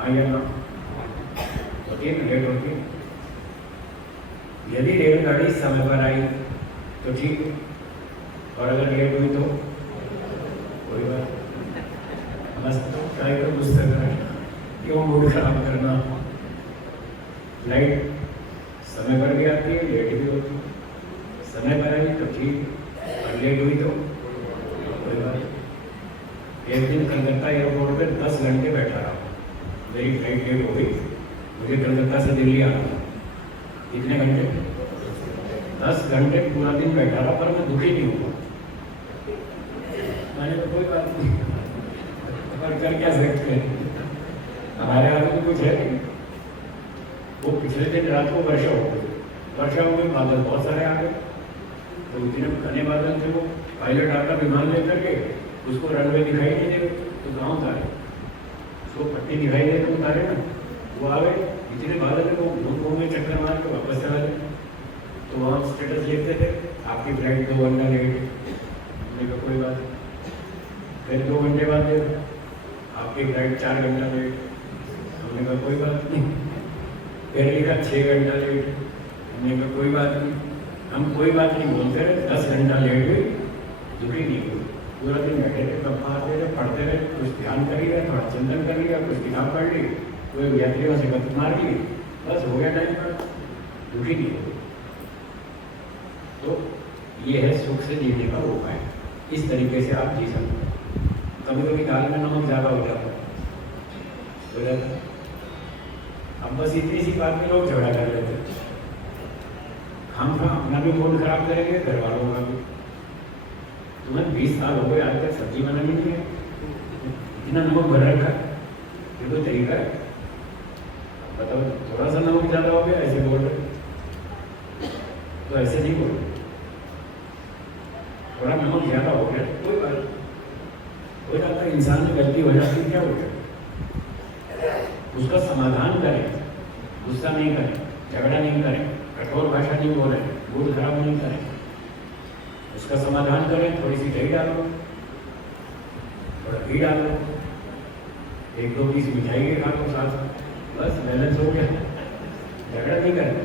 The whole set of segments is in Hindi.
हाँ या ना? होती है ना, लेट होती है। यदि रेलगाड़ी समय पर आई तो ठीक, और अगर लेट हुई तो कोई बात मस्त ट्राई करो, गुस्सा करना, क्यों मूड खराब करना। फ्लाइट समय पर भी आती है, लेट भी होती है। समय पर आई तो ठीक, और लेट हुई तो कोई बात। एक दिन कलकत्ता एयरपोर्ट पर 10 घंटे बैठा रहा, मेरी फ्लाइट लेट हो गई, मुझे कलकत्ता से दिल्ली आना था। कितने घंटे? 10 घंटे पूरा दिन बैठा रहा, पर मैं दुखी नहीं हुआ। मैंने तो कोई बात नहीं, पर कर क्या सकते हैं, हमारे हाथ में कुछ है नहीं। वो पिछले दिन रात को वर्षा हो गई, वर्षा हो गई, बादल बहुत सारे आ गए, तो इतने घने बादल थे, वो पायलट आता विमान लेकर के, उसको रनवे दिखाई नहीं दे, तो कहाँ उतारे? उसको पट्टी दिखाई दे तो उतारे ना। वो आ गए, इतने बादल है, वो घूम में चक्कर मार के वापस चला गए। तो वहाँ स्टेटस लिखते थे, आपकी फ्लाइट 2 घंटा लेट। हमने कहा कोई बात नहीं। फिर 2 घंटे बाद आपकी फ्लाइट 4 घंटा लेट। हमने कहा कोई बात नहीं। फिर लिखा 6 घंटा लेट। हमने कहा कोई बात नहीं। हम कोई बात नहीं बोलते रहे, 10 घंटा लेट हुई, दुखी नहीं हुई। पूरा दिन बैठे थे, कब आते रहे, पढ़ते रहे, कुछ ध्यान कर लिया, थोड़ा चिंतन कर लिया, कुछ किताब पढ़ ली, कोई यात्रियों से बात मार ली, बस हो गया टाइम पर, दुखी नहीं हुई। तो ये है सुख से जीने का उपाय। इस तरीके से आप जी सकते हैं। कभी कभी दाल में नमक ज़्यादा हो जाता है, अब बस इतनी सी बात में लोग झगड़ा कर लेते हैं। हम अपना भी मूड खराब करेंगे, घर वालों का भी। तुम्हें 20 साल हो गए, आज तक सब्जी बनानी नहीं है, इतना नमक भर रखा है, ये कोई तरीका है? बताओ, थोड़ा सा नमक ज़्यादा हो गया ऐसे बोल रहे, तो ऐसे नहीं बोल। थोड़ा नमक ज़्यादा हो गया, कोई बात हो जाता है, इंसान में गलती हो जाती है, क्या हो गया? उसका समाधान करें, गुस्सा नहीं करें, झगड़ा नहीं करें, कठोर भाषा नहीं बोलें, मूड खराब नहीं करें, उसका समाधान करें। थोड़ी सी दही डालो, थोड़ा घी डालो, 1-2 पीस मिठाई के खा लो साथ, बस बैलेंस हो गया। झगड़ा नहीं करें,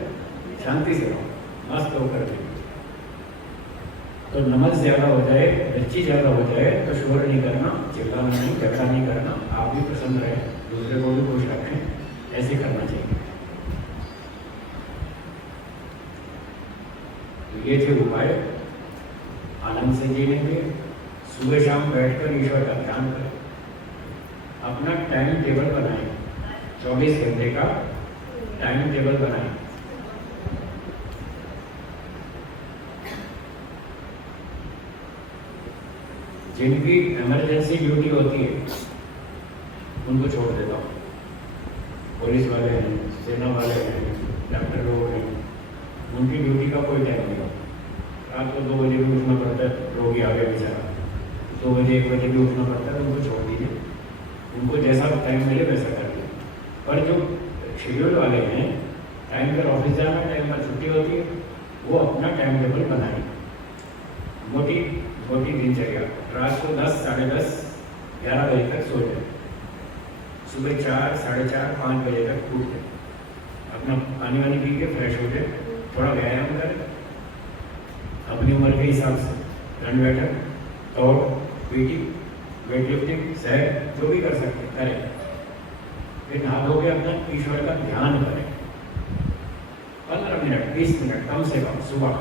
शांति से रहो, मस्त होकर के। तो नमक ज़्यादा हो जाए, मिर्ची ज़्यादा हो जाए तो शोर नहीं करना, चिल्लाना नहीं, झगड़ा नहीं करना, आप भी प्रसन्न रहें, दूसरे को भी खुश रखें, ऐसे करना चाहिए। तो ये थे उपाय आनंद से जीने के। सुबह शाम बैठकर ईश्वर का ध्यान करें, अपना टाइम टेबल बनाएं, 24 घंटे का टाइम टेबल बनाएं। जिनकी इमरजेंसी ड्यूटी होती है उनको छोड़ देता हूँ, पुलिस वाले हैं, सेना वाले हैं, डॉक्टर लोग हैं, उनकी ड्यूटी का कोई टाइम नहीं होता। रात को 2 बजे भी उठना पड़ता है, रोगी आ गया बेचारा, 2 बजे 1 बजे भी उठना पड़ता है, उनको छोड़ दीजिए, उनको जैसा टाइम मिले वैसा कर लीजिए। पर जो शेड्यूल वाले हैं, टाइम पर ऑफिस जाना, टाइम पर छुट्टी होती है, वो अपना टाइम टेबल बनाए, मोटी दिनचर्या। रात को 10, साढ़े 10, 11 बजे तक सो जाए, सुबह 4, साढ़े 4, 5 बजे तक उठ जाए, अपना पानी वानी पी के फ्रेश हो जाए, थोड़ा व्यायाम करें अपनी उम्र के हिसाब से, दंड बैठक, दौड़, पीटी, वेट लिफ्टिंग, सैर, जो भी कर सकते करें। फिर नहा धो के अपना ईश्वर का ध्यान करें, 15 मिनट 20 मिनट कम से कम सुबह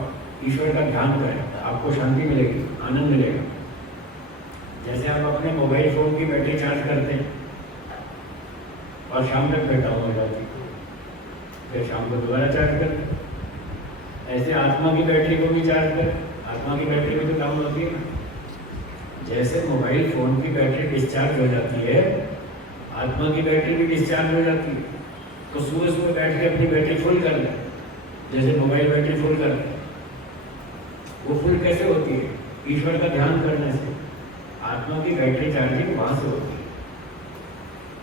ईश्वर का ध्यान करें, आपको शांति मिलेगी, आनंद मिलेगा। जैसे आप अपने मोबाइल फ़ोन की बैटरी चार्ज करते हैं और शाम तक बैठ डाउन हो जाती है, फिर शाम को दोबारा चार्ज करें। ऐसे आत्मा की बैटरी को भी चार्ज करें, आत्मा की बैटरी भी तो डाउन होती है ना। जैसे मोबाइल फ़ोन की बैटरी डिस्चार्ज हो जाती है, आत्मा की बैटरी भी डिस्चार्ज हो जाती है। तो सुबह सुबह बैठ के अपनी बैटरी फुल कर लें, जैसे मोबाइल बैटरी फुल कर लें। वो फुल कैसे होती है? ईश्वर का ध्यान करने से। आत्मा की बैटरी चार्जिंग वहाँ से होती है।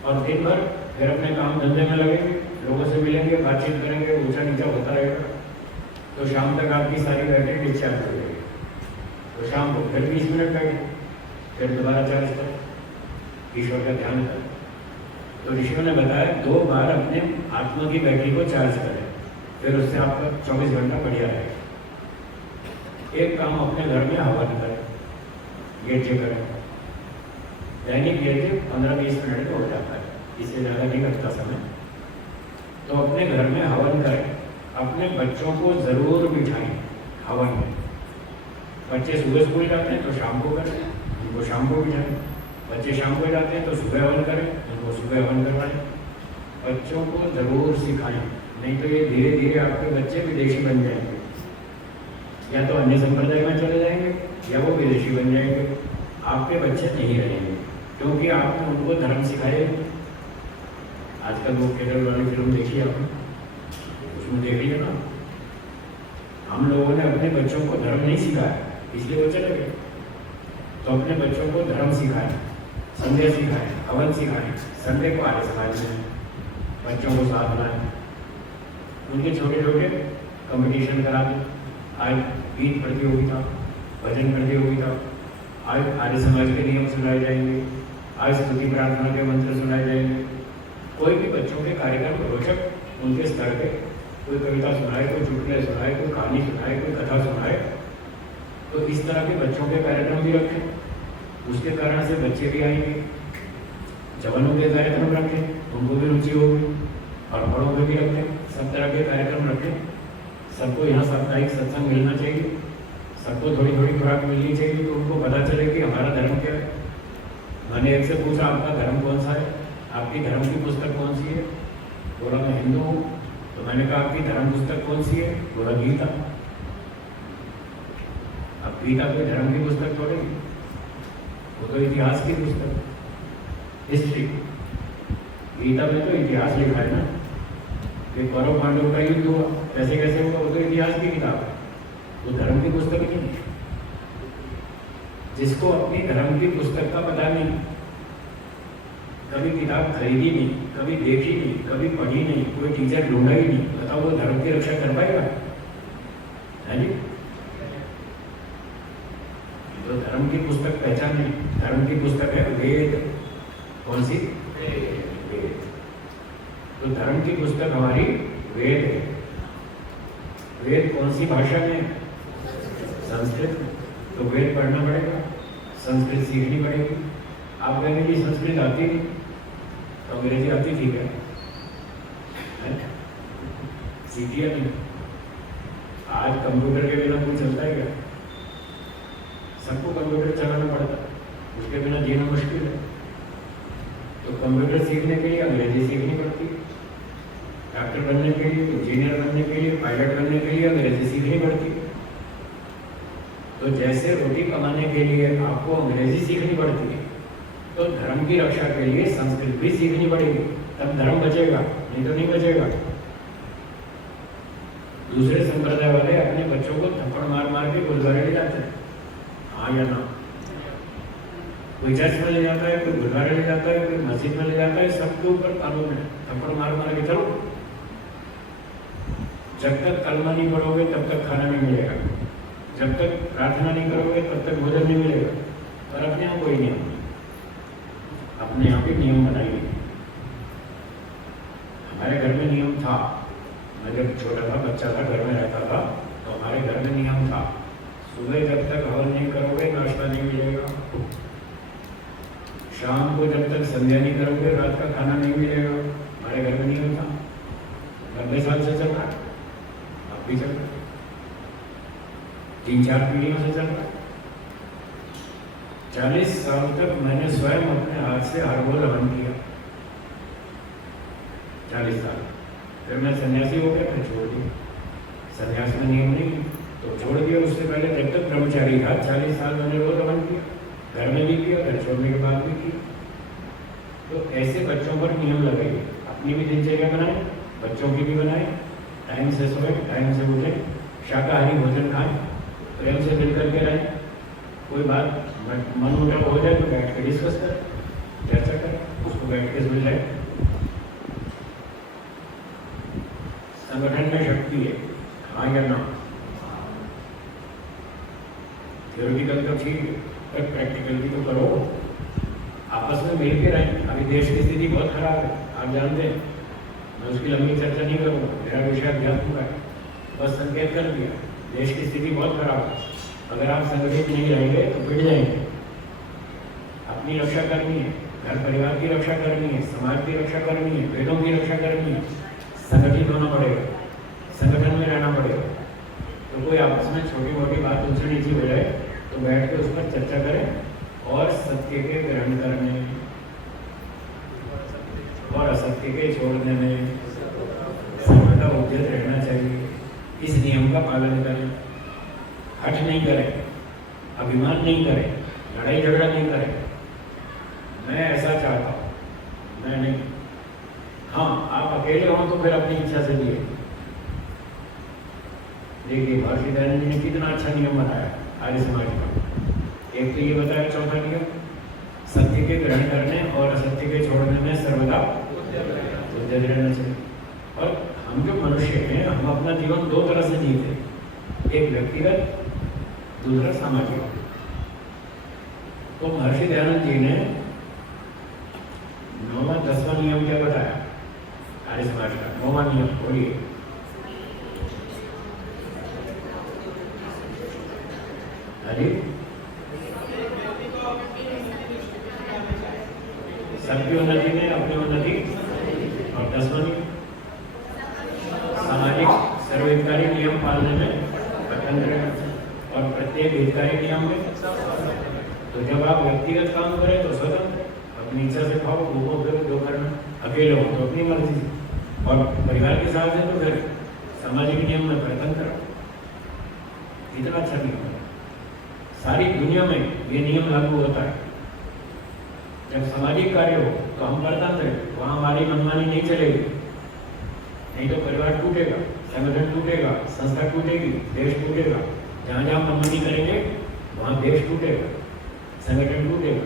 और दिन भर फिर अपने काम धंधे में लगेंगे, लोगों से मिलेंगे, बातचीत करेंगे, ऊंचा नीचा होता रहेगा, तो शाम तक आपकी सारी बैटरी डिस्चार्ज हो जाएगी। तो शाम को फिर 20 मिनट बैठे, फिर दोबारा चार्ज करें, ईश्वर का ध्यान करें। तो ऋषियों ने बताया 2 बार अपने आत्मा की बैटरी को चार्ज करें, फिर उससे आपका 24 घंटा बढ़िया रहेगा। एक काम अपने घर में हवन करें, गेट करें, दैनिक गेट 15-20 मिनट में हो जाता है, इससे ज़्यादा नहीं लगता समय। तो अपने घर में हवन करें, अपने बच्चों को ज़रूर बिठाएं हवन में। बच्चे सुबह स्कूल जाते हैं तो शाम को करें, उनको शाम को बिठाएं। बच्चे शाम को जाते हैं तो सुबह हवन करें, उनको सुबह हवन करवाएं। बच्चों को ज़रूर सिखाएं, नहीं तो ये धीरे धीरे आपके बच्चे विदेशी बन जाएंगे, या तो अन्य संप्रदाय में चले जाएंगे या वो विदेशी बन जाएंगे। आपके बच्चे नहीं रहेंगे, क्योंकि आपने उनको धर्म सिखाए। आजकल वो केरल वाली फिल्म देखी आपने, उसमें देख लिया ना, हम लोगों ने अपने बच्चों को धर्म नहीं सिखाया, इसलिए वो चले गए। तो अपने बच्चों को धर्म सिखाएं, संडे सिखाएं, हवन सिखाएं, संडे को आर्य समाज में बच्चों को साथ लाएं, उनके छोटे छोटे कंपटीशन करा दें। आज गीत प्रतियोगिता, भजन प्रतियोगिता, आज आर्य समाज के नियम सुनाए जाएंगे, आज स्तुति प्रार्थना के मंत्र सुनाए जाएंगे। कोई भी बच्चों के कार्यक्रम रोचक उनके स्तर पे, कोई कविता सुनाए, कोई चुटकुले सुनाए, कोई कहानी सुनाए, कोई कथा सुनाए, तो इस तरह के बच्चों के कार्यक्रम भी रखें। उसके कारण से बच्चे भी आएंगे। जवानों के कार्यक्रम रखें, उनको भी रुचि होगी, और बड़ों के भी रखें, सब तरह के कार्यक्रम रखें। सबको यहाँ साप्ताहिक सत्संग मिलना चाहिए, सबको थोड़ी थोड़ी खुराक मिलनी चाहिए, तो उनको पता चले कि हमारा धर्म क्या है। मैंने एक से पूछा आपका धर्म कौन सा है, आपकी धर्म की पुस्तक कौन सी है? बोला मैं हिंदू हूँ। तो मैंने कहा आपकी धर्म पुस्तक कौन सी है? बोला गीता। अब गीता कोई धर्म की पुस्तक थोड़ी, वो तो इतिहास की पुस्तक, हिस्ट्री। गीता में तो इतिहास लिखा है ना, कि कौरव पांडव का युद्ध हुआ, कैसे कैसे हुआ, वो तो इतिहास की किताब है, वो धर्म की पुस्तक नहीं है। जिसको अपनी धर्म की पुस्तक का पता नहीं, कभी किताब खरीदी नहीं, कभी देखी नहीं, कभी पढ़ी नहीं, कोई टीचर ढूंढा ही नहीं, बताओ वो धर्म की रक्षा कर पाएगा? है जी? तो धर्म की पुस्तक पहचान नहीं, धर्म की पुस्तक है वेद। कौन सी? वेद। तो धर्म की पुस्तक हमारी वेद है। वेद कौन सी भाषा में? संस्कृत। तो वेद पढ़ना पड़ेगा, संस्कृत सीखनी पड़ेगी। आप कहेंगे कि संस्कृत आती नहीं, तो अंग्रेजी आती, ठीक है, सीखिए नहीं। आज कंप्यूटर के बिना कोई चलता है क्या? सबको कंप्यूटर चलाना पड़ता है, उसके बिना जीना मुश्किल है। तो कंप्यूटर सीखने के लिए अंग्रेजी सीखनी पड़ती है, डॉक्टर बनने के लिए, इंजीनियर बनने के लिए, पायलट बनने के लिए अंग्रेजी सीखनी पड़ती है। तो जैसे रोटी कमाने के लिए आपको अंग्रेजी सीखनी पड़ती है, तो धर्म की रक्षा के लिए संस्कृत भी सीखनी पड़ेगी, तब धर्म बचेगा, नहीं तो नहीं बचेगा। दूसरे संप्रदाय वाले अपने बच्चों को थप्पड़ मार मार के गुरुद्वारे ले जाते हैं, हाँ या ना? कोई चर्च में ले जाता है, कोई गुरुद्वारे ले जाता है, कोई मस्जिद में ले जाता है, सबके ऊपर कानून है, थप्पड़ मार मार के चलो। जब तक कलमा नहीं पढ़ोगे तब तक खाना नहीं मिलेगा, जब तक प्रार्थना नहीं करोगे तब तक भोजन नहीं मिलेगा। पर अपने यहाँ कोई नियम, अपने यहाँ भी नियम बनाइए। हमारे घर में नियम था, मैं जब छोटा था, बच्चा था, घर में रहता था, तो हमारे घर में नियम था, सुबह जब तक हवन नहीं करोगे नाश्ता नहीं मिलेगा, शाम को जब तक संध्या नहीं करोगे रात का खाना नहीं मिलेगा। हमारे घर में नियम था, 90 साल से चल रहा है, अब भी चल रहा है, 3-4 पीढ़ियों से चल रहा है। 40 साल तक मैंने स्वयं अपने हाथ से हर रोज हवन किया, 40 साल। फिर मैं सन्यासी हो गया, फिर छोड़ दिया। सन्यास में नियम नहीं तो छोड़ दिया। उससे पहले जब तक ब्रह्मचारी था 40 साल मैंने रोज हवन किया, घर में भी किया, घर छोड़ने के बाद भी किया। तो ऐसे बच्चों पर नियम लगाइए, अपनी भी दिनचर्या बनाए, बच्चों की भी बनाए, टाइम से सोए, टाइम से उठे, शाकाहारी भोजन खाएं, प्रेम से मिल करके रहें। कोई बात मन मुटाव हो जाए तो बैठ के डिस्कस करें, चर्चा करें, उसको बैठ के सुलझाए। संगठन में शक्ति है, हाँ या ना? थियोरिटिकल तो ठीक है, पर प्रैक्टिकल भी तो करो, आपस में मिल के रहें। अभी देश की स्थिति बहुत खराब है, आप जानते हैं। मैं उसकी लंबी चर्चा नहीं करूँगा, मेरा विषय अध्यात्म का है, बस संकेत कर दिया। देश की स्थिति बहुत खराब है। अगर आप संगठित नहीं रहेंगे तो पिट जाएंगे। अपनी रक्षा करनी है, घर परिवार की रक्षा करनी है, समाज की रक्षा करनी है, वेदों की रक्षा करनी है, संगठित होना पड़ेगा, संगठन में रहना पड़ेगा। तो कोई आपस में छोटी मोटी बात ऊंची नीची हो जाए तो बैठ के उस पर चर्चा करें और सत्य के ग्रहण करने और असत्य के छोड़ने में सर्वदा उद्यत रहना चाहिए। इस नियम का पालन करें, हठ नहीं करें, अभिमान नहीं करें, लड़ाई झगड़ा नहीं करें। मैं ऐसा चाहता हूँ, मैं नहीं। हाँ, आप अकेले हों तो फिर अपनी इच्छा से दिए। देखिए महर्षि दयानंद जी ने कितना अच्छा नियम बताया आर्य समाज का। एक तो ये बताया, चौथा नियम सत्य के ग्रहण करने और असत्य के छोड़ने में सर्वदा उद्यत रहना चाहिए। और हम जो मनुष्य हैं, हम अपना जीवन दो तरह से जीते हैं, एक व्यक्तिगत, दूसरा सामाजिक। तो महर्षि दयानंद जी ने 9वां 10वां नियम क्या बताया आर्य समाज का? 9वां नियम बोलिए। सबकी उन्नति में अपनी उन्नति। और 10वां नियम सामाजिक सर्वहितकारी नियम पालने में स्वतंत्र और प्रत्येक हितकारी नियम में। तो जब आप व्यक्तिगत काम करें तो स्वतंत्र, अपनी इच्छा से खाओ, घूमो फिरो, जो करना। अकेले हो तो अपनी मर्जी से, और परिवार के साथ है तो फिर सामाजिक नियम में स्वतंत्र। इतना अच्छा नियम है, सारी दुनिया में ये नियम लागू होता है। जब सामाजिक कार्य हो तो हम स्वतंत्र हैं, वहाँ हमारी मनमानी नहीं चलेगी, नहीं तो परिवार टूटेगा, संगठन टूटेगा, संस्था टूटेगी, देश टूटेगा। जहाँ जहाँ मनमानी करेंगे वहाँ देश टूटेगा, संगठन टूटेगा।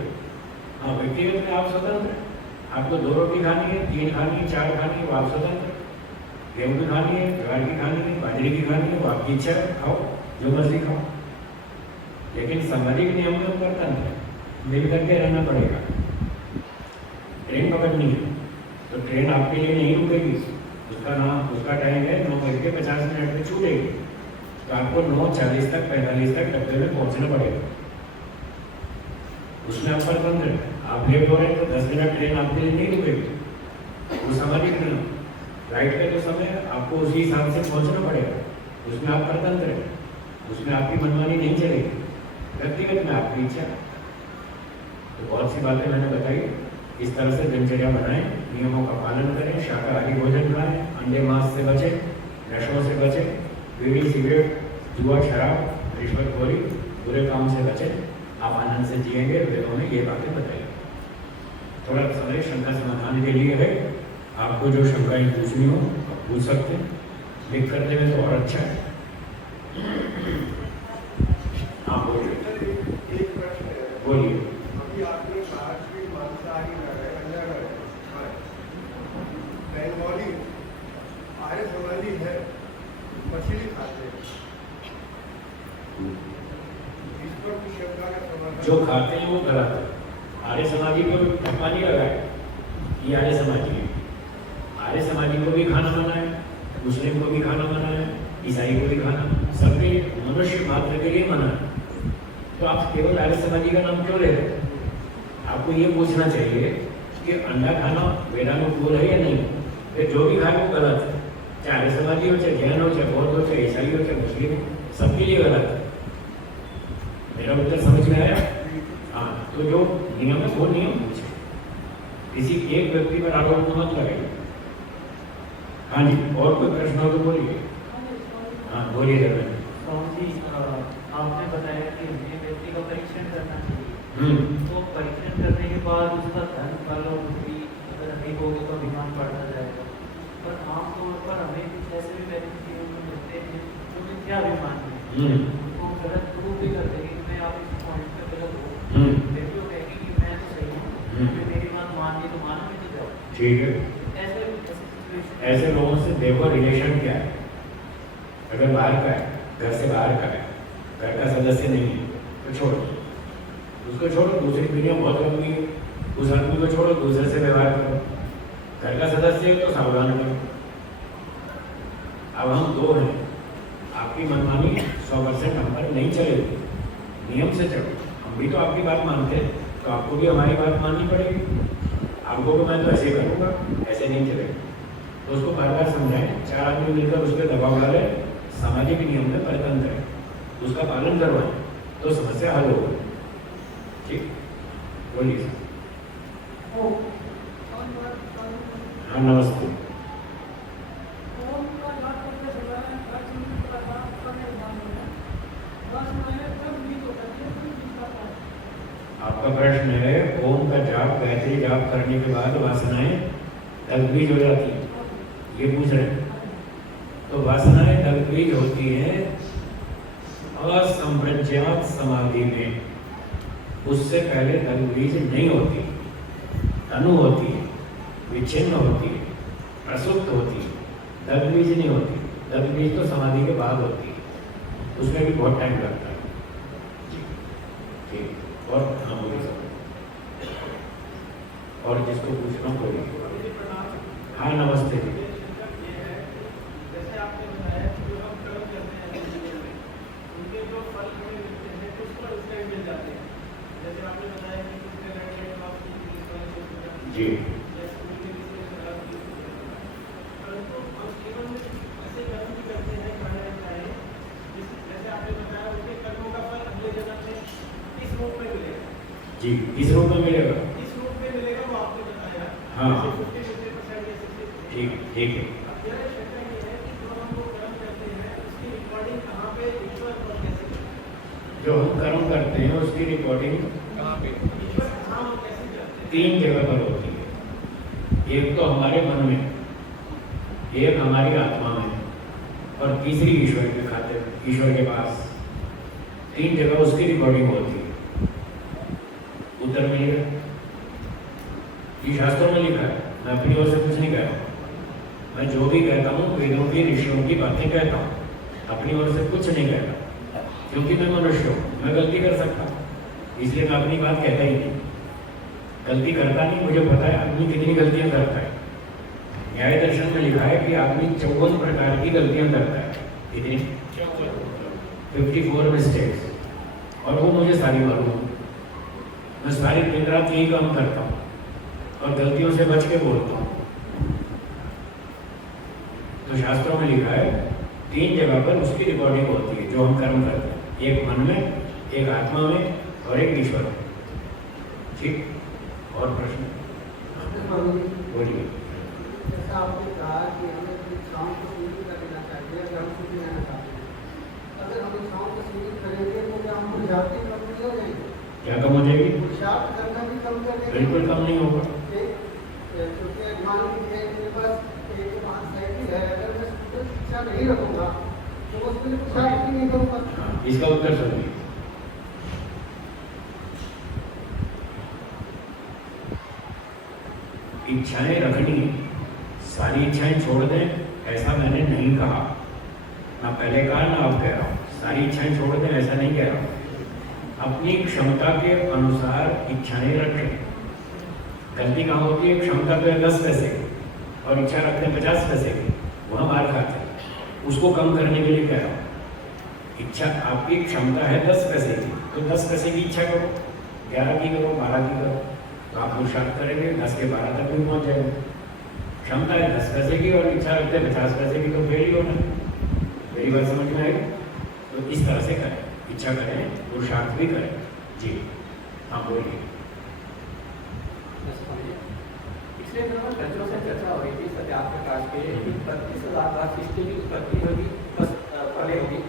हाँ, व्यक्तिगत में आप स्वतंत्र हैं। आपको 2 रोटी खानी है, 3 खानी है, 4 खानी है, वो आप स्वतंत्र। गेहूँ की खानी है, ज्वार की खानी है, बाजरे की खानी है, वो आपकी इच्छा है, खाओ, जो मर्जी खाओ। लेकिन सामाजिक नियम में स्वतंत्र है, मिल करके रहना पड़ेगा। ट्रेन पकड़नी है तो ट्रेन आपके लिए नहीं रुकेगी, उसका टाइम है 9:50 में छूटेगी, तो आपको 9:40 तक 45 तक डब्बे में पहुंचना पड़ेगा। उसमें आप स्वतंत्र है। आप लेट हो रहे हैं तो 10 मिनट ट्रेन आपके लिए नहीं रुकेगी, वो सामाजिक नियम। फ्लाइट का जो समय आपको उसी हिसाब से पहुंचना पड़ेगा, उसमें आप स्वतंत्र है, उसमें आपकी मनमानी नहीं चलेगी। व्यक्तिगत में आपकी इच्छा। तो बहुत सी बातें मैंने बताई, इस तरह से दिनचर्या बनाएं, नियमों का पालन करें, शाकाहारी भोजन खाएं, अंडे मांस से बचें, नशों से बचें, बीड़ी सिगरेट, जुआ शराब, रिश्वतखोरी, बुरे काम से बचें। आप आनंद से जिएंगे। वेदों ने ये बातें बताई। थोड़ा समय शंका समाधान के लिए है, आपको जो शंकाएं पूछनी हो आप पूछ सकते हैं, लिख कर देंगे तो और अच्छा है। हाँ बोलिए। बोलिए। अभी आपने कहा कि मांसाहारी न रहे, अंडा न रहे, बंगाली आर्य समाजी है, मछली खाते हैं, इस पर कुछ शंका का समाधान? जो खाते हैं वो गलत है। आर्य समाजी को भी पानी लगाए, ये आर्य समाजी है। आर्य समाजी को भी खाना मना है, मुस्लिम को भी खाना मना है, ईसाई को भी खाना, सबके मनुष्य मात्र के लिए मना है। तो आप केवल आर्य समाजी का नाम क्यों ले रहे हैं? आपको ये पूछना चाहिए कि अंडा खाना वेदानुकूल है या नहीं। फिर जो भी खाए वो गलत है, चाहे आर्य समाजी हो, चाहे जैन हो, चाहे बौद्ध हो, चाहे ईसाई हो, चाहे मुस्लिम हो, सबके लिए गलत है। मेरा उत्तर समझ में आया? हाँ, तो जो नियम है वो नियम पूछे, किसी एक व्यक्ति पर आरोप मत लगाइए। हाँ जी, और कोई प्रश्न हो तो बोलिए। हाँ बोलिए जरूर। जी, आपने बताया कि हमें व्यक्ति का परीक्षण करना चाहिए। तो परीक्षण करने के बाद उसका धन बल और बुद्धि अगर अधिक होगी तो अभिमान बढ़ता जाएगा। पर आमतौर पर हमें कुछ ऐसे भी व्यक्ति जीवन में मिलते हैं जो मिथ्याभिमान है, उनको गलत प्रूव भी कर देंगे कि मैं आप इस पॉइंट पे गलत हूँ, फिर भी वो कहेगी कि मैं तो सही हूँ, मेरी बात माननी तो मानो, नहीं तो जाओ। ठीक है। ऐसे लोगों से देखो रिलेशन क्या है। अगर बाहर का है, घर से बाहर का है, घर का सदस्य नहीं है, तो छोड़ो, उसको छोड़ो। दूसरी दुनिया बहुत लंबी है, उस आदमी को छोड़ो, दूसरे से व्यवहार करो। घर का सदस्य है तो सावधान करो। अब हम दो हैं, आपकी मनमानी 100% हम पर नहीं चलेगी, नियम से चलो। हम भी तो आपकी बात मानते हैं, तो आपको भी हमारी बात माननी पड़ेगी। आपको भी मैं तो ऐसे करूँगा, ऐसे नहीं चलेगा। तो उसको बार बार समझाएं, 4 आदमी मिलकर उस पर दबाव डाले, सामाजिक नियम में परतंत्र है, उसका पालन करवाएं तो समस्या हल होगी। ठीक, बोलिए सर। हाँ नमस्ते। आपका प्रश्न है, ओम का जाप, गायत्री जाप करने के बाद वासनाएं दग्धबीज हो जाती है, ये पूछ रहे हैं। तो वासनाएं दग्धबीज होती है असंप्रज्ञात समाधि में, उससे पहले दग्धबीज नहीं होती, तनु होती है, विच्छिन्न होती है, प्रसुप्त होती है, दग्धबीज नहीं होती। दग्धबीज तो समाधि के बाद होती है, उसमें भी बहुत टाइम लगता है। ठीक, और हाँ बोलिए सर। और जिसको पूछना बोलिए। हाँ नमस्ते। जैसे आपने बताया जो हम कर्म करते हैं उनके जो फल हमें मिलते हैं कुछ फल उससे मिल जाते हैं। जैसे आपने बताया कि कुछ जी परंतु हम जीवन में ऐसे कर्म भी करते हैं जैसे आपने बताया उनके कर्मों का फल अगले जन्म में इस रूप में मिलेगा। जी, इस रूप में मिलेगा, इस रूप में मिलेगा, वो आपने बताया। हाँ। जैसे 50% या 60%। ठीक ठीक है। अब मेरा शंका ये है कि जो हम लोग कर्म करते हैं उसकी रिकॉर्डिंग कहाँ पे, ईश्वर पर कैसे करते हैं? जो हम कर्म करते हैं उसकी रिकॉर्डिंग कहाँ पे ईश्वर कहाँ हम कैसे करते हैं? 3 जगह पर होती है। एक तो हमारे मन में, एक हमारी आत्मा में, और तीसरी ईश्वर के खाते, ईश्वर के पास। 3 जगह उसकी रिकॉर्डिंग होती है। उत्तर मिलेगा, ये शास्त्रों में लिखा है, मैं अपनी ओर से कुछ नहीं कह रहा हूँ। मैं जो भी कहता हूँ वेदों की, ऋषियों की बातें कहता हूँ, अपनी ओर से कुछ नहीं कहता, क्योंकि मैं मनुष्य हूँ, मैं गलती कर सकता हूँ, इसलिए मैं अपनी बात कहता ही नहीं। गलती करता नहीं, मुझे पता है आदमी कितनी गलतियाँ करता है। न्याय दर्शन में लिखा है कि आदमी 54 प्रकार की गलतियाँ करता है। कितनी? 54 मिस्टेक्स, और वो मुझे सारी मालूम है। मैं सारी दिन रात यही काम करता हूँ और गलतियों से बच के बोलता हूँ। तो शास्त्रों में लिखा है 3 जगह पर उसकी रिकॉर्डिंग होती है जो हम कर्म करते हैं, एक मन में, एक आत्मा में, और एक ईश्वर में। ठीक, और प्रश्न बोलिए। जैसा आपने कहा कि हमें इच्छाओं को सीमित कर देना चाहिए अगर हम सुखी रहना चाहते हैं। अगर हम इच्छाओं को सीमित करेंगे तो क्या हम पुरुषार्थी कम नहीं हो जाएंगे? क्या कम हो जाएगी? पुरुषार्थ करना भी कम कर देंगे। बिल्कुल कम नहीं होगा। क्योंकि मान लीजिए मेरे पास एक साइकिल है, अगर मैं स्कूटर की इच्छा नहीं रखूंगा तो उसके लिए पुरुषार्थ भी नहीं करूँगा। इसका उत्तर सुनिए। इच्छाएं रखनी, सारी इच्छाएं छोड़ दें, ऐसा मैंने नहीं कहा, ना पहले कहा ना अब कह रहा हूँ। सारी इच्छाएं छोड़ दें ऐसा नहीं कह रहा हूँ। अपनी क्षमता के अनुसार इच्छाएं रखें। गलती कहाँ होती है? क्षमता तो है 10 पैसे की और इच्छा रखते हैं 50 पैसे की, वहाँ मार खाते हैं। उसको कम करने के लिए कह रहा हूँ। इच्छा, आपकी क्षमता है 10 पैसे की, तो 10 पैसे की इच्छा करो, 11 की करो, 12 की करो, तो आप पुरुषार्थ करेंगे 10 के 12 तक भी पहुँच जाएंगे। क्षमता है 10 पैसे की और इच्छा रखते हैं 50 पैसे की, तो फेल ही होना। मेरी बात समझ में आएगी? तो इस तरह से करें, इच्छा करें, पुरुषार्थ भी करें। जी हाँ बोलिए। पिछले दिनों में चर्चों से चर्चा हो रही थी सत्याग्रह प्रकाश के 32,000 बार इसके भी उत्पत्ति होगी, बस प्रलय होगी,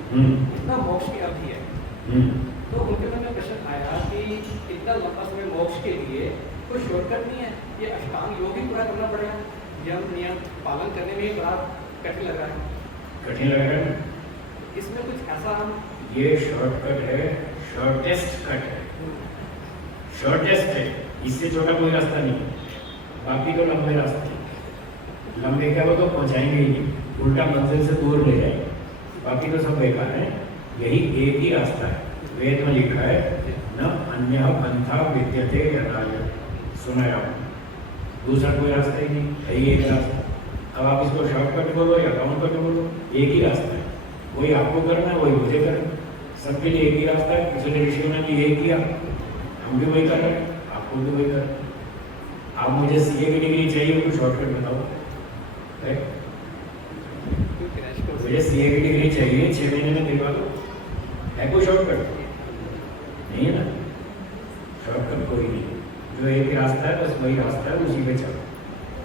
इतना मोक्ष की अवधि है। तो उनके मन में प्रश्न आया कि इतना लंबा समय मोक्ष के लिए कोई शॉर्टकट नहीं है? ये अष्टांग योग ही पूरा करना पड़ेगा, यम नियम पालन करने में ही बड़ा कठिन लग रहा है। कठिन लग रहा है? इसमें कुछ ऐसा हम, ये शॉर्टकट है, शॉर्टेस्ट कट है, शॉर्टेस्ट है, इससे छोटा कोई रास्ता नहीं। बाकी तो लंबे रास्ते, लंबे क्या वो तो पहुंचाएंगे ही, उल्टा मंजिल से दूर ले जाएंगे, बाकी तो सब बेकार है। यही एक ही रास्ता है। वेद में लिखा है न अन्य पंथा विद्यते यदाय सुना है आपने, दूसरा कोई रास्ता ही नहीं है, ही एक रास्ता। अब आप इसको शॉर्टकट बोलो या काउंटकट बोलो, एक ही रास्ता है। वही आपको करना है, वही मुझे करना है, सबके लिए एक ही रास्ता है। पिछले ऋषियों ने भी यही किया, हम भी वही कर रहे हैं, आपको भी वही कर रहे हैं। आप मुझे सीए की डिग्री चाहिए, कोई शॉर्टकट बताओ, मुझे सीए की डिग्री चाहिए, 6 महीने में दिलवा दो, है कोई शॉर्टकट? नहीं है ना, शॉर्टकट कोई नहीं। जो एक ही रास्ता है बस वही रास्ता है, उसी पे चलो।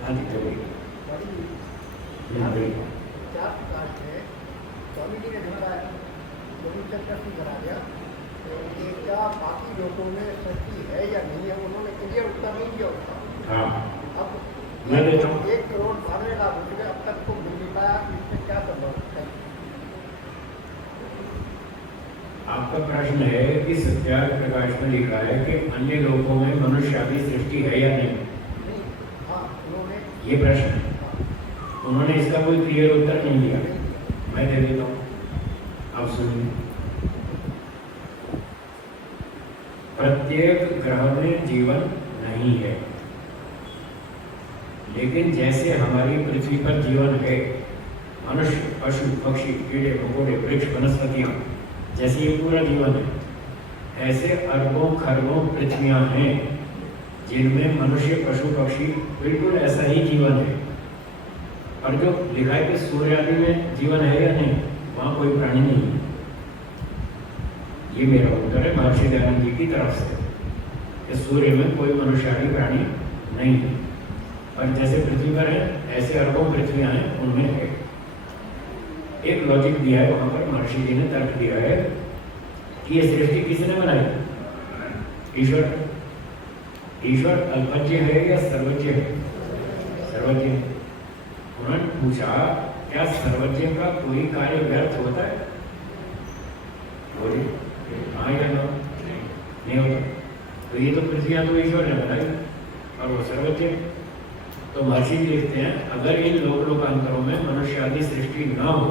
हाँ जी चलिए। क्या कास्ट है? स्वामी जी ने बताया, गोविंद चक्र से करा दिया, तो ये क्या बाकी लोगों में सच्ची है या नहीं है, उन्होंने क्लियर उत्तर नहीं दिया उसका। हाँ अब मैं देता हूँ। 1 करोड़ 92 लाख रुपये अब तक को मिल नहीं पाया, इसमें क्या संभव है? आपका प्रश्न है कि सत्याग्रह प्रकाश में लिखा है कि अन्य लोकों में मनुष्य आदि सृष्टि है या नहीं, नहीं, हाँ उन्होंने ये प्रश्न है। उन्होंने इसका कोई क्लियर उत्तर नहीं दिया, मैं दे देता हूँ, अब सुनिए। प्रत्येक ग्रह में जीवन नहीं है, लेकिन जैसे हमारी पृथ्वी पर जीवन है, मनुष्य, पशु, पक्षी, कीड़े मकोड़े, वृक्ष, वनस्पतियाँ, जैसे ये पूरा जीवन है, ऐसे अरबों खरबों पृथ्वियाँ हैं जिनमें मनुष्य, पशु, पक्षी बिल्कुल ऐसा ही जीवन है। और जो लिखा है कि सूर्य आदि में जीवन है या नहीं, वहाँ कोई प्राणी नहीं है। ये मेरा उत्तर है महर्षि दयानंद जी की तरफ से कि सूर्य में कोई मनुष्य आदि प्राणी नहीं है, और जैसे पृथ्वी पर है ऐसे अरबों पृथ्वियाँ हैं, उनमें है। एक लॉजिक दिया है वहाँ पर, महर्षि जी ने तर्क दिया है कि ये सृष्टि किसने बनाई? ईश्वर। ईश्वर अल्पज्ञ है या सर्वज्ञ है? सर्वज्ञ। उन्होंने पूछा क्या सर्वज्ञ का कोई कार्य व्यर्थ होता है? बोलिए हाँ या ना? नहीं होता। तो ये तो पृथ्वियाँ तो ईश्वर ने बनाई और वो सर्वज्ञ। तो महर्षि जी लिखते हैं अगर इन लोकांतरों में मनुष्य आदि सृष्टि न हो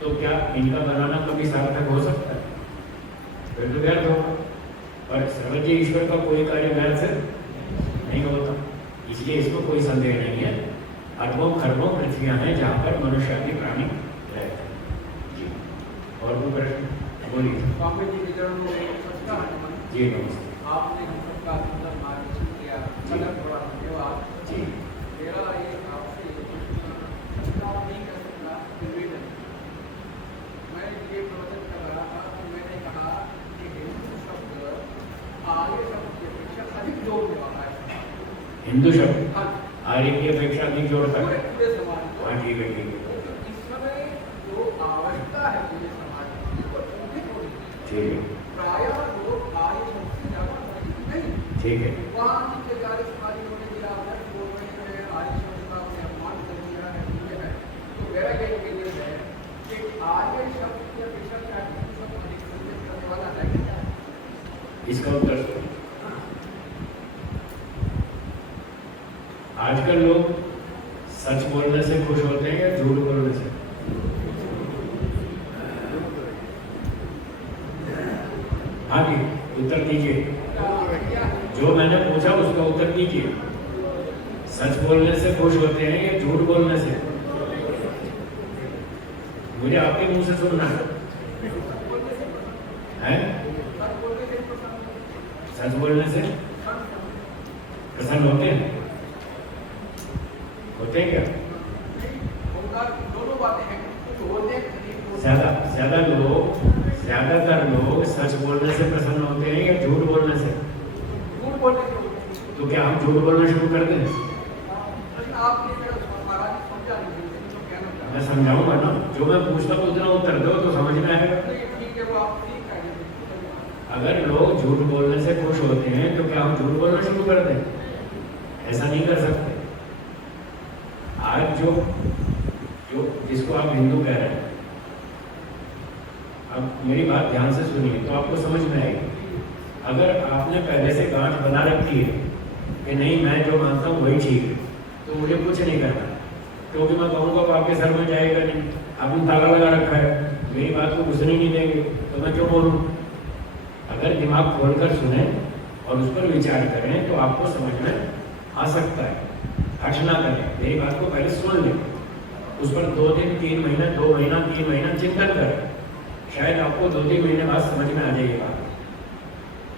तो क्या इनका बनाना कभी सार्थक हो सकता है? फिर तो व्यर्थ होगा। पर सर्वज्ञ ईश्वर का कोई कार्य व्यर्थ नहीं होता, इसलिए इसमें कोई संदेह नहीं है। अरबों खरबों पृथ्वियाँ हैं जहाँ पर मनुष्य आदि प्राणी रहते हैं। जी और कोई प्रश्न? बोलिए। स्वामी जी के चरणों में सबका नमन। जी नमस्ते। आपने हम सबका सुंदर मार्गदर्शन किया, बड़ा धन्यवाद जी। मेरा ये आपसे चुनाव नहीं कर सकता, निवेदन मैं ये प्रवचन कर रहा था तो मैंने कहा कि हिंदू शब्द आर्य शब्द की अपेक्षा अधिक जोड़ने वाला है। हिंदू शब्द हाँ, आर्य की अपेक्षा अधिक जोड़ता है। पूरे समाज को। हाँ ठीक है ठीक है तो इस समय जो आवश्यकता है पूरे समाज की वो अधिक होनी चाहिए। ठीक है प्रायः लोग आर्य शब्द से ज़्यादा परिचित नहीं। ठीक है। वहाँ के कार्य समाज ने दिया है, वो मैंने आर्य शब्द का अपने अपमान कर दिया है, ये है। तो मेरा ये ओपिनियन है कि आर्य शब्द की अपेक्षा क्या हिंदू शब्द अधिक संदेश करने वाला है क्या? इसका उत्तर सुनिए। आजकल लोग सच बोलने से खुश होते हैं या झूठ बोलने से? हाँ जी उत्तर दीजिए। जो मैंने पूछा उसका उत्तर दीजिए। सच बोलने से खुश होते हैं या झूठ बोलने से? मुझे आपके मुंह से सुनना है। सच बोलने से प्रसन्न होते हैं? होते हैं क्या? दोनों बातें हैं, कुछ होते हैं ज्यादातर लोग सच बोलने से प्रसन्न होते हैं या झूठ बोलने से? झूठ बोलने से होते हैं। तो क्या हम झूठ बोलना शुरू कर दें? आपने मेरा महाराज समझा नहीं, तो कहना चाहता मैं समझाऊंगा ना, जो मैं पूछता हूँ उतना उत्तर दो तो समझ में आएगा। ठीक है, वो आप ठीक है। अगर लोग झूठ बोलने से खुश होते हैं तो क्या हम झूठ बोलना शुरू कर दें? ऐसा नहीं कर सकते। आज जो जिसको आप हिंदू कह रहे हैं, अब मेरी बात ध्यान से सुनिए तो आपको समझ में आएगी। अगर आपने पहले से गांठ बना रखी है कि नहीं मैं जो मानता हूँ वही ठीक है, तो मुझे कुछ नहीं करना, क्योंकि मैं कहूँगा तो आपके सर में जाएगा नहीं। आपने ताला लगा रखा है, मेरी बात को घुसने नहीं देंगे, तो मैं क्यों बोलूँ? अगर दिमाग खोलकर सुने और उस पर विचार करें तो आपको समझ में आ सकता है। हर्ष ना करें, मेरी बात को पहले सुन लें, उस पर 2 दिन 3 महीना 2 महीना 3 महीना चिंतन करें, शायद आपको 2-3 महीने बाद समझ में आ जाएगी बात।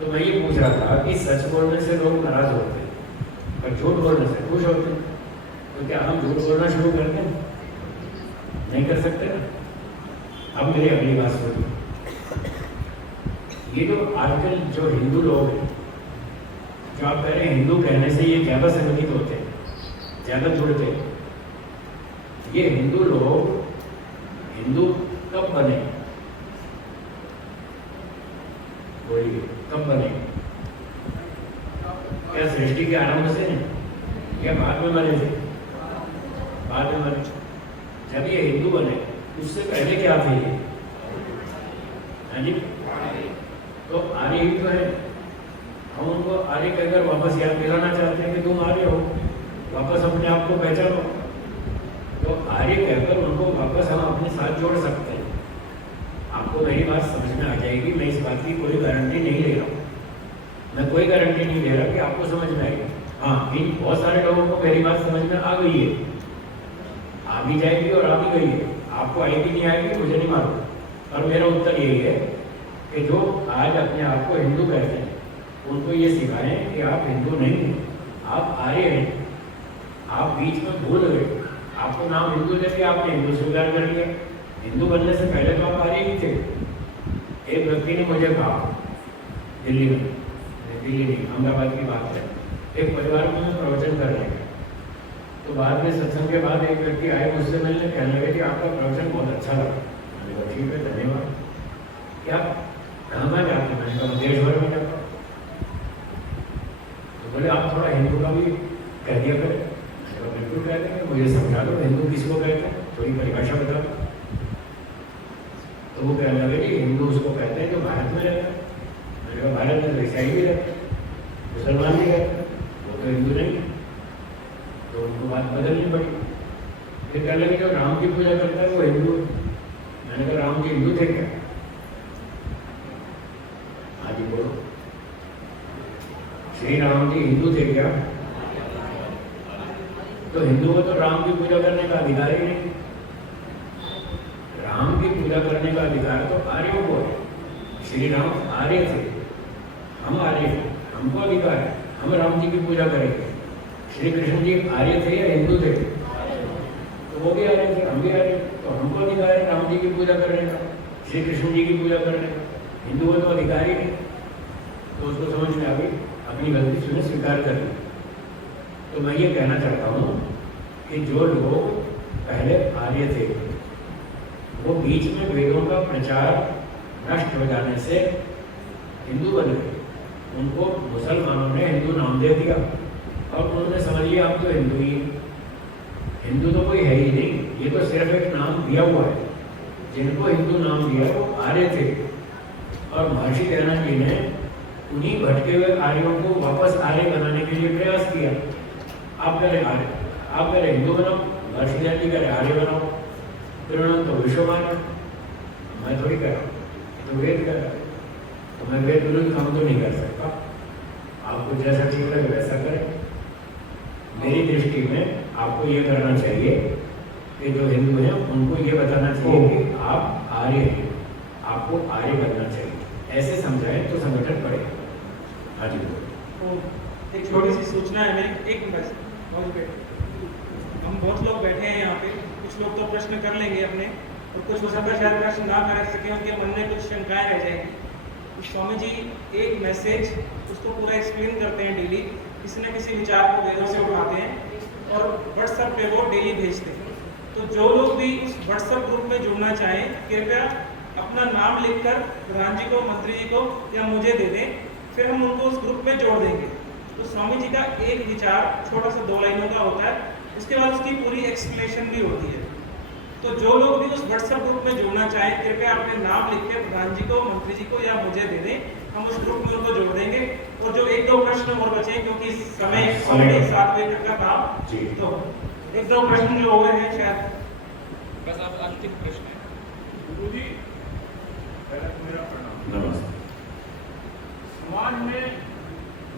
तो मैं ये पूछ रहा था कि सच बोलने से लोग नाराज होते हैं और झूठ बोलने से खुश होते हैं, तो क्या हम झूठ बोलना शुरू कर दें? नहीं कर सकते ना। अब मेरी अगली बात सुनिए, ये जो आजकल जो हिंदू लोग हैं, जो आप कह रहे हैं हिंदू कहने से ये ज़्यादा संगठित होते हैं, ज़्यादा जुड़ते हैं, ये हिंदू लोग हिंदू कब बने? बोलिए, कब बने? क्या सृष्टि के आरंभ से नहीं, या बाद में बने थे? बाद में बने। जब ये हिंदू बने उससे पहले क्या थे ये? हाँ जी, तो आर्य ही तो है। हम उनको आर्य कहकर वापस याद दिलाना चाहते हैं कि तुम आर्य हो, वापस अपने आप को पहचानो। तो आर्य कहकर उनको वापस हम अपने साथ जोड़ सकते हैं। आपको मेरी बात समझ में आ जाएगी, मैं इस बात की कोई गारंटी नहीं ले रहा हूँ, मैं कोई गारंटी नहीं दे रहा कि आपको समझ में आएगी। हाँ, इन बहुत सारे लोगों को मेरी बात समझ में आ गई है, आ भी जाएगी और आ भी गई है। आपको आएगी नहीं आएगी मुझे नहीं मालूम, और मेरा उत्तर यही है कि जो आज अपने आप को हिंदू कहते हैं उनको ये सिखाएं कि आप हिंदू नहीं हैं, आप आर्य हैं। आप बीच में भूल गए, आपको नाम हिंदू देके आपने हिंदू स्वीकार कर लिया। हिंदू बनने से पहले तो आप आर्य ही थे। एक व्यक्ति ने मुझे कहा दिल्ली में, दिल्ली नहीं अहमदाबाद की बात है, एक परिवार में मैं प्रवचन कर रहे हैं, तो बाद में सत्संग के बाद एक व्यक्ति आए मुझसे मिलने, कहने लगे कि आपका प्रवचन बहुत अच्छा लगा। मैंने कहा ठीक है धन्यवाद। क्या कहाँ जाते? मैंने कहा देश भर में जाता। तो बोले आप थोड़ा हिंदू का भी कह दिया करें। मैंने कहा बिल्कुल कह देंगे, मुझे समझा दो हिंदू किसको कहते हैं, थोड़ी परिभाषा बता दो। तो वो कहने लगे कि हिंदू उसको कहते हैं जो भारत में रहता है। मैंने कहा भारत में तो ईसाई भी रहते हैं, मुसलमान भी रहते हैं, वो तो हिंदू नहीं है। तो उनको बात बदलनी पड़ी। फिर कहने लगे जो राम की पूजा करता है वो हिंदू है। मैंने कहा राम जी हिंदू थे क्या? हाँ जी बोलो, श्री राम जी हिंदू थे क्या? तो हिंदू को तो राम की पूजा करने का अधिकार ही नहीं। राम की पूजा करने का अधिकार तो आर्यों को है। श्री राम आर्य थे, हम आर्य थे, हमको अधिकार है, हम राम जी की पूजा करेंगे। श्री कृष्ण जी आर्य थे या हिंदू थे? तो वो भी आर्य थे, हम भी आर्य, तो हमको अधिकार है राम जी की पूजा करने का, श्री कृष्ण जी की पूजा करने का। हिंदू को तो अधिकार ही नहीं। तो उसको समझ में आ गई, अपनी गलती सुने स्वीकार कर ली। तो मैं ये कहना चाहता हूँ कि जो लोग पहले आर्य थे वो बीच में वेदों का प्रचार नष्ट हो जाने से हिंदू बन गए। उनको मुसलमानों ने हिंदू नाम दे दिया और उन्होंने समझ लिया आप तो हिंदू ही हैं। हिंदू तो कोई है ही नहीं, ये तो सिर्फ एक नाम दिया हुआ है। जिनको हिंदू नाम दिया वो आर्य थे, और महर्षि दयानंद जी ने उन्हीं भटके हुए आर्यों को वापस आर्य बनाने के लिए प्रयास किया। आप कह रहे आर्य, आप कह रहे हिंदू बनाओ, महर्षि दयानंद जी कह रहे आर्य बनाओ, फिर उन्होंने तो विश्व माना। मैं थोड़ी कह रहा हूँ, तो वेद कह रहा है, तो मैं वेद विरुद्ध काम तो नहीं कर सकता। आपको जैसा ठीक लगे वैसा करें। मेरी दृष्टि में आपको ये करना चाहिए कि जो हिंदू हैं उनको ये बताना चाहिए कि आप आर्य हैं, आपको आर्य बनना चाहिए। ऐसे समझाएं तो संगठन बढ़ेगा। हाँ जी, तो एक छोटी सी सूचना है मेरी, एक मिनट। हम बहुत लोग बैठे हैं यहाँ पे, कुछ लोग तो प्रश्न कर लेंगे अपने, और कुछ हो सकता है शायद प्रश्न ना कर सके, उनके मन में कुछ शंकाएं रह जाएंगी। तो स्वामी जी एक मैसेज उसको पूरा एक्सप्लेन करते हैं डेली, किसी न किसी विचार को वेदों से उठाते हैं और व्हाट्सएप पे वो डेली भेजते हैं। तो जो लोग भी उस व्हाट्सएप ग्रुप में जुड़ना चाहें कृपया अपना नाम लिखकर प्रधान जी को, मंत्री जी को या मुझे दे दें, फिर हम उनको उस ग्रुप में जोड़ देंगे। तो स्वामी जी का एक विचार छोटा सा 2 लाइनों का होता है, उसके बाद उसकी पूरी एक्सप्लेनेशन भी होती है। तो जो लोग भी उस व्हाट्सएप ग्रुप में जुड़ना चाहें कृपया अपने नाम लिख के प्रधान जी को, मंत्री जी को या मुझे दे दें, हम उस ग्रुप में उनको जोड़ देंगे। और जो 1-2 प्रश्न और बचे क्योंकि समय 7 बजे तक का था, तो 1-2 प्रश्न जो हो गए हैं शायद बस अब अंतिम प्रश्न है। गुरु जी, पहले तो मेरा प्रणाम। नमस्ते। समाज में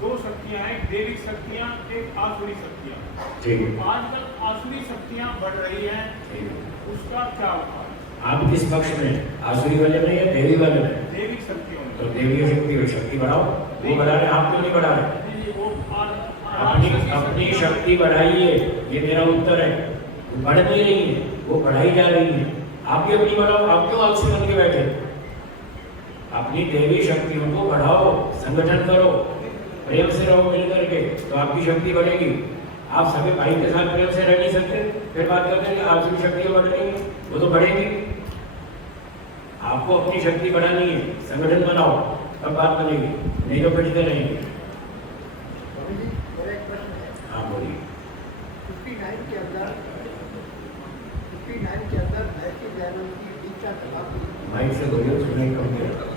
दो शक्तियां हैं, एक दैविक शक्तियां, एक आसुरी शक्तियां। ठीक है, आजकल आसुरी शक्तियां बढ़ रही हैं, ठीक है। उसका क्या उपाय? आप किस पक्ष में, आसुरी वाले में या देवी वाले में? दैविक शक्तियों में। तो देवी शक्ति बढ़ाओ, वो बढ़ा रहे, आप क्यों नहीं बढ़ा रहे? नहीं, वो अपनी शक्ति बढ़ाइए, ये मेरा उत्तर है। वो बढ़ नहीं रही है, वो बढ़ाई जा रही है। आप भी अपनी बढ़ाओ, आप क्यों आलसी बन के बैठे? अपनी देवी शक्तियों को बढ़ाओ, संगठन करो, प्रेम से रहो मिल करके, तो आपकी शक्ति बढ़ेगी। आप सभी भाई के साथ प्रेम से रह नहीं सकते, फिर बात करते हैं कि आपकी शक्ति बढ़ रही है, वो तो बढ़ेगी। आपको अपनी शक्ति बढ़ानी है, संगठन बनाओ, तब बात बनेगी, नहीं तो पिटते रहेंगे। स्वामी जी, मेरा एक प्रश्न है। हाँ बोलिए। 59 के अंदर ऐसी जैनों की दीक्षा करा थी। माइक से बोलिए, सुनाई कम दे रहा।